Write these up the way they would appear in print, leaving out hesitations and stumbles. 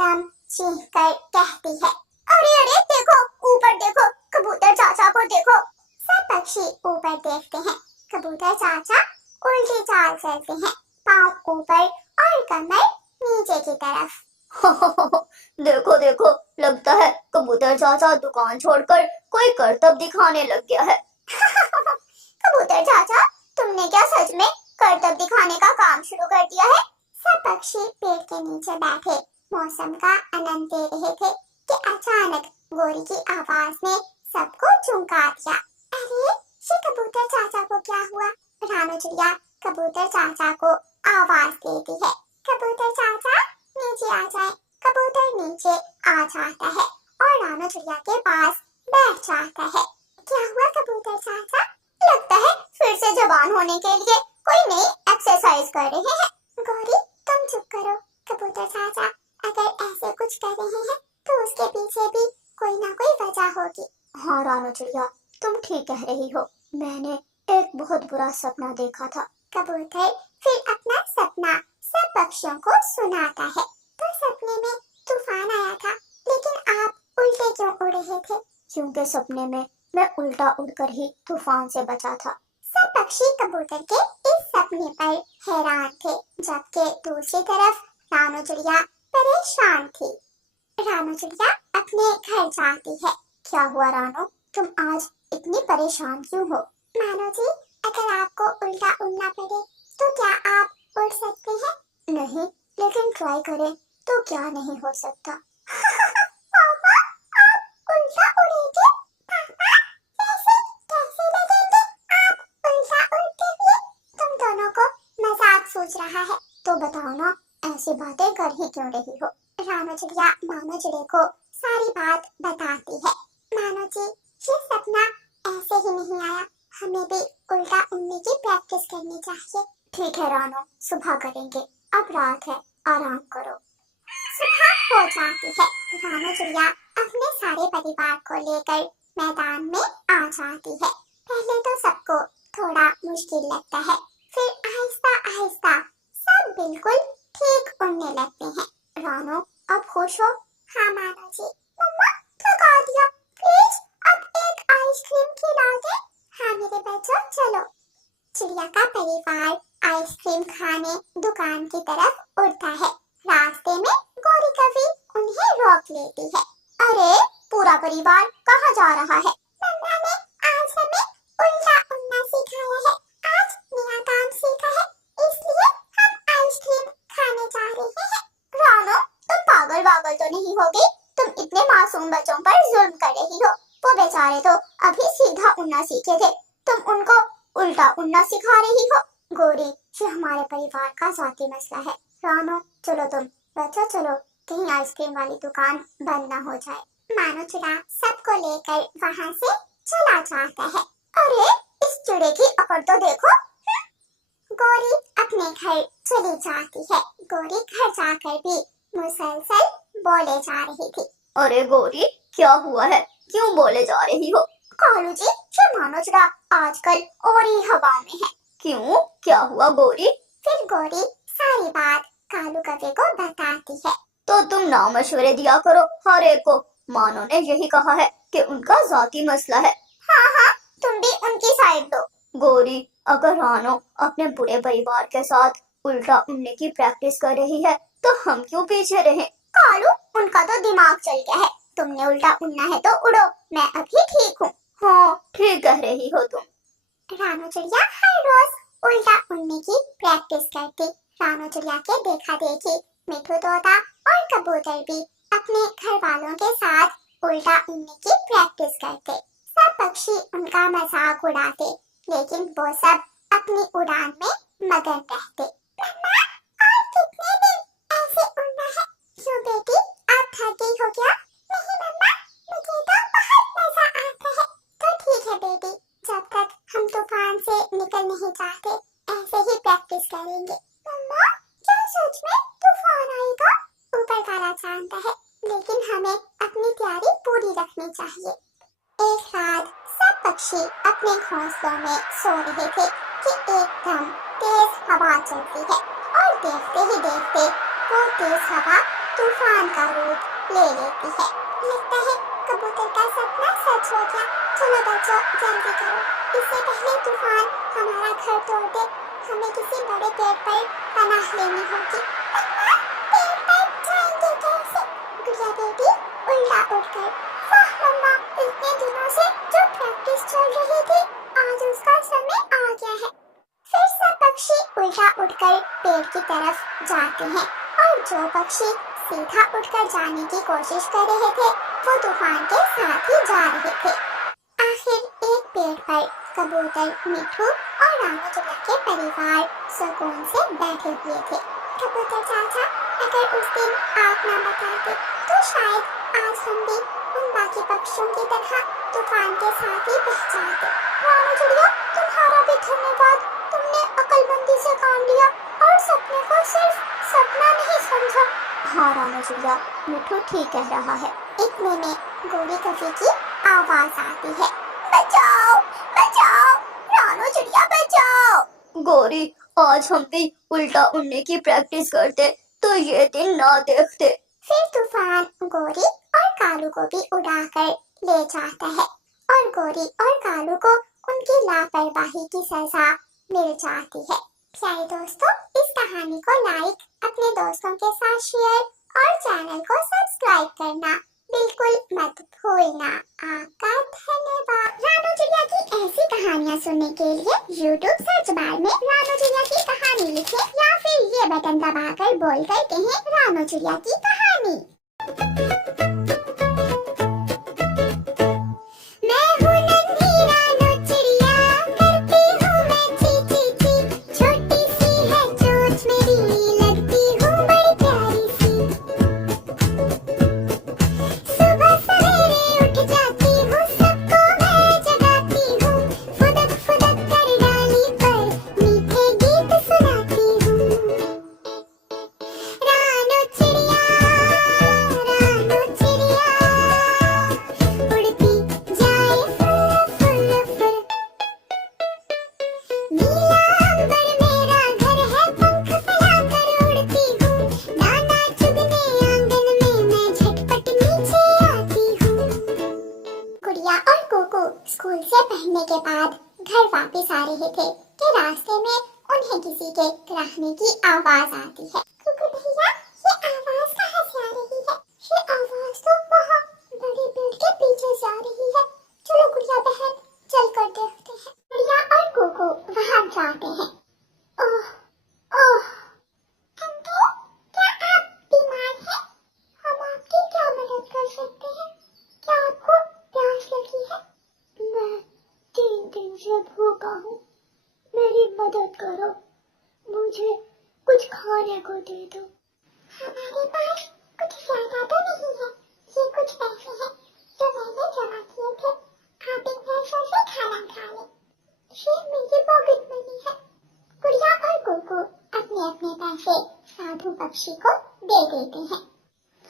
एकदम चीख कर कहती है, अरे अरे देखो, ऊपर देखो, कबूतर चाचा को देखो। सब पक्षी ऊपर देखते हैं। कबूतर चाचा उल्टी चाल चलते हैं, पाँव ऊपर और कमर नीचे की तरफ। देखो देखो, लगता है कबूतर चाचा दुकान छोड़कर कोई करतब दिखाने लग गया है। कबूतर चाचा, तुमने क्या सच में करतब दिखाने का काम शुरू कर दिया है? सब पक्षी पेड़ के नीचे बैठे मौसम का आनंद ले रहे थे कि अचानक गोरी की आवाज ने सबको चौंका दिया। अरे, ये कबूतर चाचा को क्या हुआ? रानू चिड़िया कबूतर चाचा को आवाज देती है, कबूतर चाचा नीचे आ जाए। कबूतर नीचे आ जाता है और रानू चिड़िया के पास बैठ जाता है। क्या हुआ कबूतर चाचा? लगता है फिर से जवान होने के लिए कोई नई एक्सरसाइज कर रहे हैं। गौरी, तुम चुप करो। कबूतर चाचा अगर ऐसे कुछ कर रहे हैं तो उसके पीछे भी कोई ना कोई वजह होगी। हाँ रानू चिड़िया, तुम ठीक कह रही हो। मैंने एक बहुत बुरा सपना देखा था। कबूतर फिर अपना सपना सब पक्षियों को सुनाता है। तो सपने में तूफान आया था, लेकिन आप उल्टे क्यों उड़ रहे थे? क्योंकि सपने में मैं उल्टा उड़कर ही तूफान से बचा था। सब पक्षी कबूतर के इस सपने पर हैरान थे, जबकि दूसरी तरफ रानू चिड़िया परेशान थी। रानू चिड़िया अपने घर जाती है। क्या हुआ रानू, तुम आज इतनी परेशान क्यों हो? मानो जी, अगर आपको उल्टा उड़ना पड़े तो क्या आप उड़ सकते हैं? नहीं, लेकिन ट्राई करें तो क्या नहीं हो सकता। पापा, आप उल्टा उड़ेंगे? पापा, कैसे लगेंगे आप उल्टा उड़ते हुए? तुम दोनों को मजाक सूझ रहा है। तो बताओ ना, ऐसी बातें कर ही क्यों रही हो? रानू चिड़िया मानो चिड़े को सारी बात बताती है। मानो जी, ये सपना ऐसे ही नहीं आया, हमें भी उल्टा उड़ने की प्रैक्टिस करनी चाहिए। ठीक है रानू, सुबह करेंगे। अब रात है, आराम करो। सुबह हो जाती है। रानू चिड़िया अपने सारे परिवार को लेकर मैदान में आ जाती है। पहले तो सबको थोड़ा मुश्किल लगता है, फिर आहिस्ता आहिस्ता सब बिल्कुल ठीक उड़ने लगते हैं। रानू, अब खुश हो? हाँ मानो जी। मम्मा, थका दिया, प्लीज अब एक आइसक्रीम खिला दे। हाँ मेरे बच्चों, चलो। चिड़िया का परिवार आइसक्रीम खाने दुकान की तरफ उड़ता है। रास्ते में गौरी कभी उन्हें रोक लेती है। अरे, पूरा परिवार कहाँ जा रहा है? मम्मा ने आज हमें उल्टा उड़ना सिखाया है। आज नया काम सीखा है, इसलिए हम आइसक्रीम खाने जा रहे हैं। रानू, तुम पागल वागल तो नहीं हो गई? तुम इतने मासूम बच्चों पर जुल्म कर रही हो। वो बेचारे तो अभी सीधा उड़ना सीखे थे, तुम उनको उल्टा उड़ना सिखा रही हो। गौरी, ये हमारे परिवार का जाती मसला है। रानू, चलो तुम बच्चों चलो, कहीं आइसक्रीम वाली दुकान बंद ना हो जाए। मानो चिड़ा सबको लेकर वहाँ से चला जाता है। अरे, इस चिड़े की अकड़ तो देखो। गौरी अपने घर चली जाती है। गौरी घर जाकर भी मुसलसल बोले जा रही थी। अरे गौरी, क्या हुआ है, क्यों बोले जा रही हो? कालू जी, ये मानो चिड़ा आजकल और ही हवा में है। क्यों, क्या हुआ गौरी? फिर गौरी सारी बात कालू कव्वे को बताती है। तो तुम ना मशवरे दिया करो हर एक को। मानो ने यही कहा है कि उनका जाती मसला है। हाँ हाँ, तुम भी उनकी साइड दो। गौरी, अगर रानो अपने पूरे परिवार के साथ उल्टा उड़ने की प्रैक्टिस कर रही है तो हम क्यों पीछे रहे? कालू, उनका तो दिमाग चल गया है। तुमने उल्टा उड़ना है तो उड़ो, मैं अभी ठीक हूँ। हाँ, ठीक कह रही हो तुम। रानू चिड़िया हर रोज उल्टा उड़ने की प्रैक्टिस करती। रानू चिड़िया के देखा देखी मिठू तोता और कबूतर भी अपने घर वालों के साथ उल्टा उड़ने की प्रैक्टिस करते। सब पक्षी उनका मजाक उड़ाते, लेकिन वो सब अपनी उड़ान में मगन रहते। मम्मा, और कितने दिन ऐसे उड़ना है? क्यों बेटी, आप थक गई हो क्या? नहीं मम्मा, मुझे तो बहुत मजा आता है। तो ठीक है बेटी, जब तक हम तूफान से निकल नहीं जाते ऐसे ही प्रैक्टिस करेंगे। मम्मा, क्या सच में तूफान आएगा? ऊपर वाला जानता है, लेकिन हमें अपनी तैयारी पूरी रखनी चाहिए। एक रात सब पक्षी अपने घोंसलों में सो रहे थे कि एकदम तेज हवा चलती है और देखते ही देखते वो तेज हवा तूफान का रूप ले लेती है। लगता है कबूतर का सपना सच हो गया। चलो बच्चों जल्दी करो, इससे पहले तूफान हमारा घर तोड़ दे। हमें किसी बड़े पेड़ पर पनाह लेनी होगी। पेड़ पर जाएंगे कैसे? गुड़िया बेटी उल्टा उठकर, वाह मम्मा, इतने दिनों से जो प्रैक्टिस चल रही थी आज उसका समय आ गया है। फिर सब पक्षी उल्टा उठकर पेड़ की तरफ जाते हैं और जो पक्षी सीधा उठकर जाने की कोशिश कर रहे थे वो तूफान के साथ ही जा रहे थे। आखिर एक पेड़ पर कबूतर मिठू और रानू चिड़िया के परिवार सुकून से बैठे हुए थे। कबूतर चाचा, अगर उस दिन आप ना बताते तो शायद आज हम भी उन बाकी पक्षियों की तरह तूफान के साथ ही बह जाते। रानू चिड़िया, तुम्हारा भी धन्यवाद, तुमने अक्लमंदी से काम लिया और सपने को सिर्फ सपना नहीं समझा। हाँ रानू चिड़िया, मिठू ठीक कह रहा है। इतने में गोरी कभी की आवाज आती है, बचाओ बचाओ, रानू चिड़िया बचाओ। गौरी, आज हम भी उल्टा उड़ने की प्रैक्टिस करते तो ये दिन ना देखते। फिर तूफान गोरी और कालू को भी उड़ाकर ले जाता है और गोरी और कालू को उनकी लापरवाही की सजा मिल जाती है। प्यारे दोस्तों, इस कहानी को लाइक, अपने दोस्तों के साथ शेयर और चैनल को सब्सक्राइब करना बिल्कुल मत भूलना। आपका धन्यवाद। रानू चिड़िया की ऐसी कहानियाँ सुनने के लिए YouTube सर्च बार में रानू चिड़िया की कहानी लिखें या फिर ये बटन दबाकर बोल कर कहें रानू चिड़िया की कहानी। मैं हूँ नन्ही रानू चिड़िया, करती हूँ मैं ची ची ची, छोटी सी है चोंच मेरी, लगती हूँ बड़ी प्यारी सी। सुबह सवेरे उठ जाती हूँ, सबको मैं जगाती हूँ, फुदक फुदक कर डाली पर मीठे गीत सुनाती हूँ। रानू चिड़िया उड़ती जाए फुल फुल फुल। नीला अंबर मेरा घर है, पंख फैलाकर उड़ती हूँ, दाना चुगने आंगन में मैं झटपट नीचे आती हूँ। गुड़िया और कोको स्कूल से पढ़ने के बाद घर वापस आ रहे थे कि रास्ते में उन्हें किसी के कराहने की आवाज आती है। कुकु भैया, ये आवाज कहाँ से आ रही है? ये आवाज तो वहाँ बड़े पेड़ के पीछे से आ रही है। चलो गुड़िया बहन, चल कर देखते हैं। गुड़िया और कोको वहाँ जाते हैं। ओह ओह, अंकल, क्या आप बीमार हैं? हम आपकी क्या मदद कर सकते हैं? क्या आपको प्यास लगी है? मैं 3 दिन से भूखा हूँ, मेरी मदद करो, मुझे कुछ खाने को दे दो। हमारे पास कुछ ज्यादा तो नहीं है, ये कुछ पैसे हैं जो मैंने जमा किए थे। आप इन पैसों से खाना खा लें, ये मेरी पॉकेट मनी है। गुड़िया और कोको अपने अपने पैसे साधु पक्षी को दे देते हैं।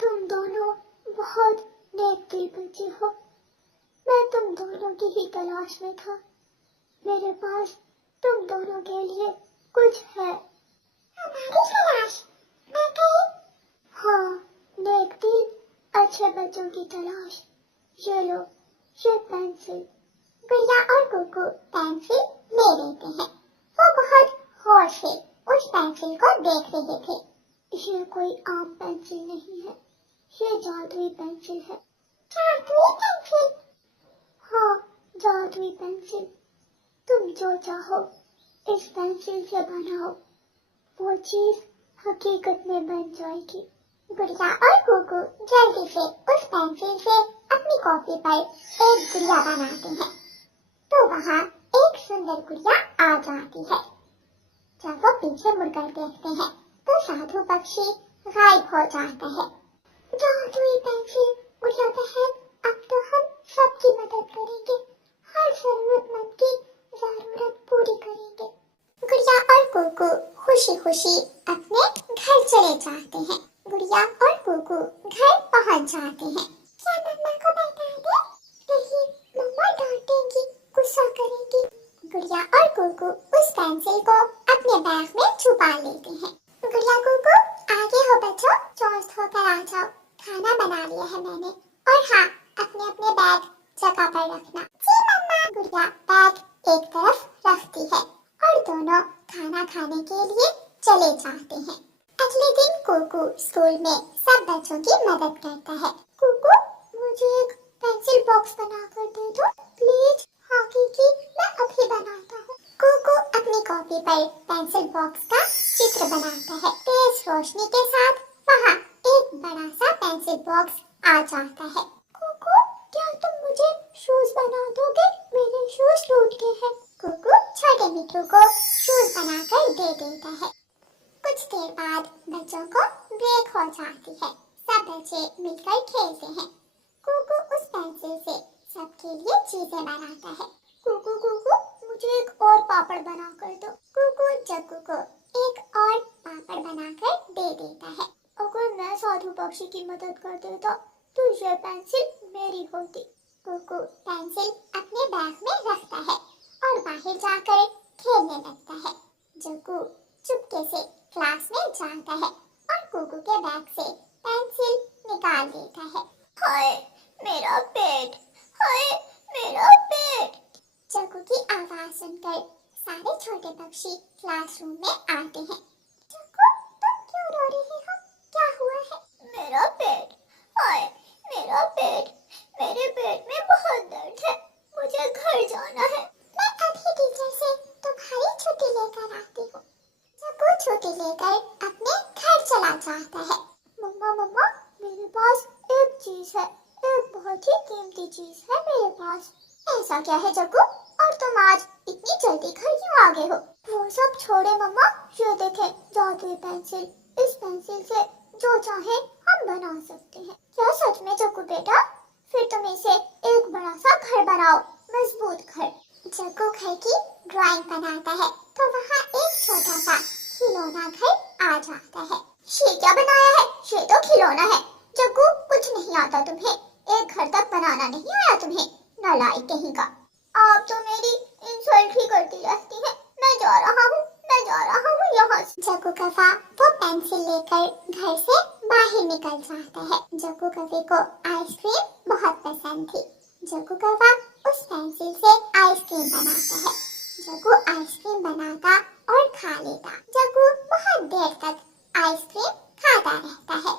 तुम दोनों बहुत नेक दिल बच्चे हो, मैं तुम दोनों की ही तलाश में था। मेरे पास तुम दोनों के लिए कुछ है। हमारी तलाश? मैं कहीं? हाँ, नेक दिल, अच्छे बच्चों की तलाश। ये लो, ये पेंसिल। गुड़िया और कोको पेंसिल ले लेते हैं। वो बहुत गौर से उस पेंसिल को देख रहे थे। ये कोई आम पेंसिल नहीं है, ये जादुई पेंसिल है। जादुई पेंसिल? हाँ, जादुई पेंसिल। तुम जो चाहो इस पेंसिल से बनाओ, वो चीज हकीकत में बन जाएगी। गुड़िया और कोको जल्दी से उस पेंसिल से अपनी कॉपी पर एक गुड़िया बनाते हैं। तो वहाँ एक सुंदर गुड़िया आ जाती है। जब वो पीछे मुड़कर देखते हैं तो साधु पक्षी गायब हो जाता है। जादुई पेंसिल, गुड़िया बहन, अब तो हम सबकी मदद करेंगे, हर जरूरतमंद की जरूरत पूरी करेंगे। गुड़िया और कोको खुशी खुशी अपने घर चले जाते हैं। गुड़िया और कोको घर पहुंच जाते हैं। क्या मम्मा को बता दे? नहीं, मम्मा डांटेंगी, गुस्सा करेंगी। गुड़िया और कोको उस पेंसिल को अपने बैग में छुपा लेते हैं। गुड़िया कोको, आगे हो बच्चों, चौंस होकर आ खाना बना लिया है मैंने। और हाँ, अपने अपने बैग जगह पर रखना। जी मम्मा। गुड़िया बैग एक तरफ रखती है और दोनों खाना खाने के लिए चले जाते हैं। अगले दिन कुकू स्कूल में सब बच्चों की मदद करता है। कुकू, मुझे एक पेंसिल बॉक्स बना कर दे दो प्लीज। हाँ की मैं अभी बनाता हूँ। कुकू अपनी कॉपी पर पेंसिल बॉक्स का चित्र बनाता है। तेज रोशनी के साथ वहाँ एक बड़ा सा पेंसिल बॉक्स आ जाता है। कुकू, क्या तुम मुझे शूज बना दोगे? मेरे शूज टूट गए हैं। कुकू छोटे मिट्टू को शूज बनाकर दे देता है। कुछ देर बाद बच्चों को ब्रेक हो जाती है। सब बच्चे मिलकर खेलते हैं। कुकू उस पेंसिल से सबके लिए चीजें बनाता है। कुकू कुकू, मुझे एक और पापड़ बना कर दो। कुकू जग्गू को एक और पापड़ बनाकर दे देता है। अगर मैं साधु पक्षी की मदद कर देता तो ये पेंसिल मेरी होती। कुकू पेंसिल अपने बैग में रखता है और बाहर जाकर खेलने लगता है। जग्गू चुपके से क्लास में जाता है और कुकू के बैग से पेंसिल निकाल देता है। हाय मेरा पेट, हाय मेरा पेट। जग्गू की आवाज सुनकर सारे छोटे पक्षी क्लासरूम में आते हैं। जग्गू, तुम क्यों रो रही हो? क्या हुआ है? मेरा पेट, हाय मेरा पेट, मेरे पेट में बहुत दर्द है, मुझे घर जाना है। मैं अभी टीचर से तुम्हारी छुट्टी लेकर आती हूँ। जग्गू छुट्टी लेकर अपने घर चला जाता है। मम्मा मम्मा, मेरे पास एक चीज है, एक बहुत ही कीमती चीज है मेरे पास। ऐसा क्या है जग्गू? और तुम आज इतनी जल्दी घर क्यों आ गए हो? वो सब छोड़े मम्मा, ये देखें जादुई पेंसिल। इस पेंसिल से जो चाहे हम बना सकते हैं। क्या सच में जग्गू बेटा? फिर तुम इसे एक बड़ा सा घर बनाओ, मजबूत घर। जग्गू घर की ड्राइंग बनाता है तो वहाँ एक छोटा सा खिलौना घर आ जाता है। ये क्या बनाया है? ये तो खिलौना है। जग्गू, कुछ नहीं आता तुम्हें? एक घर तक बनाना नहीं आया तुम्हें? नालायक कहीं का। आप तो मेरी इंसल्ट ही करती रहती है। मैं जा रहा हूँ यहाँ से। जग्गू कव्वा वो पेंसिल लेकर घर से बाहर निकल जाता है। जग्गू कव्वे को आइसक्रीम बहुत पसंद थी। जग्गू कव्वा उस पेंसिल से आइसक्रीम बनाता है। जग्गू आइसक्रीम बनाता और खा लेता। जग्गू बहुत देर तक आइसक्रीम खाता रहता है।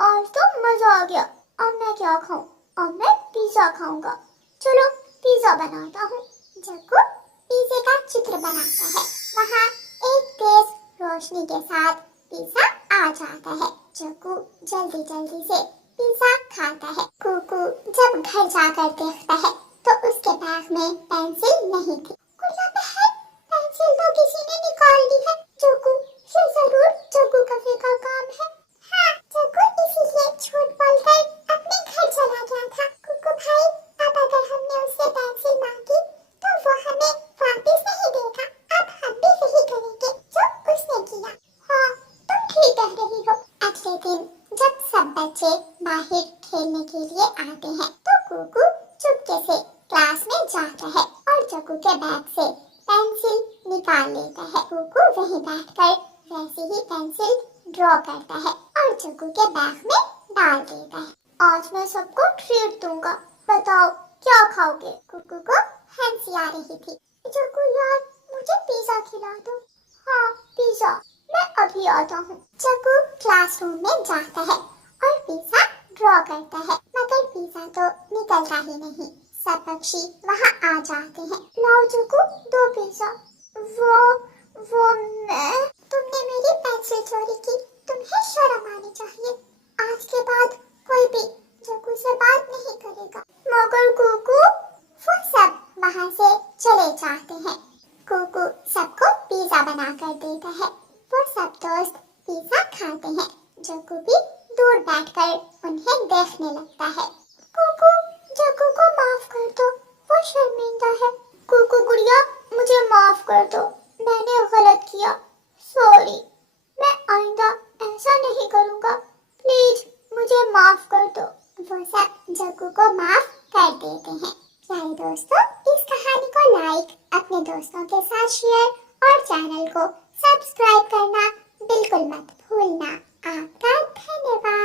आज तो मजा आ गया। अब मैं क्या खाऊं? अब मैं पिज्जा खाऊंगा। चलो पिज्जा बनाता हूँ। जग्गू पिज्जे का चित्र बनाता है। वहाँ एक तेज रोशनी के साथ पिज्जा आ जाता है। जग्गू जल्दी जल्दी से पिज्जा खाता है। कुकू जब घर जाकर देखता है तो उसके बैग में पेंसिल नहीं थी। गुड़िया बहन, पेंसिल तो किसी ने निकाल ली है। जग्गू, ये जरूर जग्गू कव्वे का काम है। हाँ, जग्गू इसीलिए झूठ बोलकर अपने घर चला गया था। कुकू भाई, अब अगर हमने उससे पेंसिल मांगी तो वो हमें वापस नहीं देगा। अब हम भी वही करेंगे जो उसने किया। हाँ, तुम ठीक कह रही हो। अगले दिन जब सब बच्चे बाहर खेलने के लिए आते हैं तो कुकू चुपके से क्लास में जाता है और जग्गू के बैग से पेंसिल निकाल लेता है। कुकू वहीं बैठकर वैसे ही पेंसिल ड्रॉ करता है और जग्गू के बैग में डाल देता है। आज मैं सबको ट्रीट दूंगा, बताओ क्या खाओगे? कुकू को हंसी आ रही थी। जग्गू यार, मुझे पिज्जा खिला दो। हाँ पिज्जा, मैं अभी आता हूँ। जग्गू क्लासरूम में जाता है और पिज्जा ड्रॉ करता है, मगर पिज्जा तो निकलता ही नहीं। सब पक्षी वहाँ आ जाते हैं। लाओ जग्गू, दो पिज्जा। वो मैं? तुमने मेरी पेंसिल चोरी की, तुम्हें शर्म आनी चाहिए। आज के बाद कोई भी जग्गू से बात नहीं करेगा। मगर कुकू, वो सब वहाँ से चले जाते हैं। कुकू सबको पिज्जा बना कर देता है। वो सब दोस्त पिज्जा खाते हैं। जग्गू भी दूर बैठकर उन्हें देखने लगता है। कुकू, जग्गू को माफ कर दो, वो शर्मिंदा है। कुकू गुड़िया, मुझे माफ कर दो, मैंने गलत किया, सॉरी। मैं आइंदा ऐसा नहीं करूँगा, प्लीज मुझे माफ कर दो। वो सब जग्गू को माफ कर देते हैं। प्यारे दोस्तों, इस कहानी को लाइक, अपने दोस्तों के साथ शेयर और चैनल को सब्सक्राइब करना बिल्कुल मत भूलना। आपका धन्यवाद।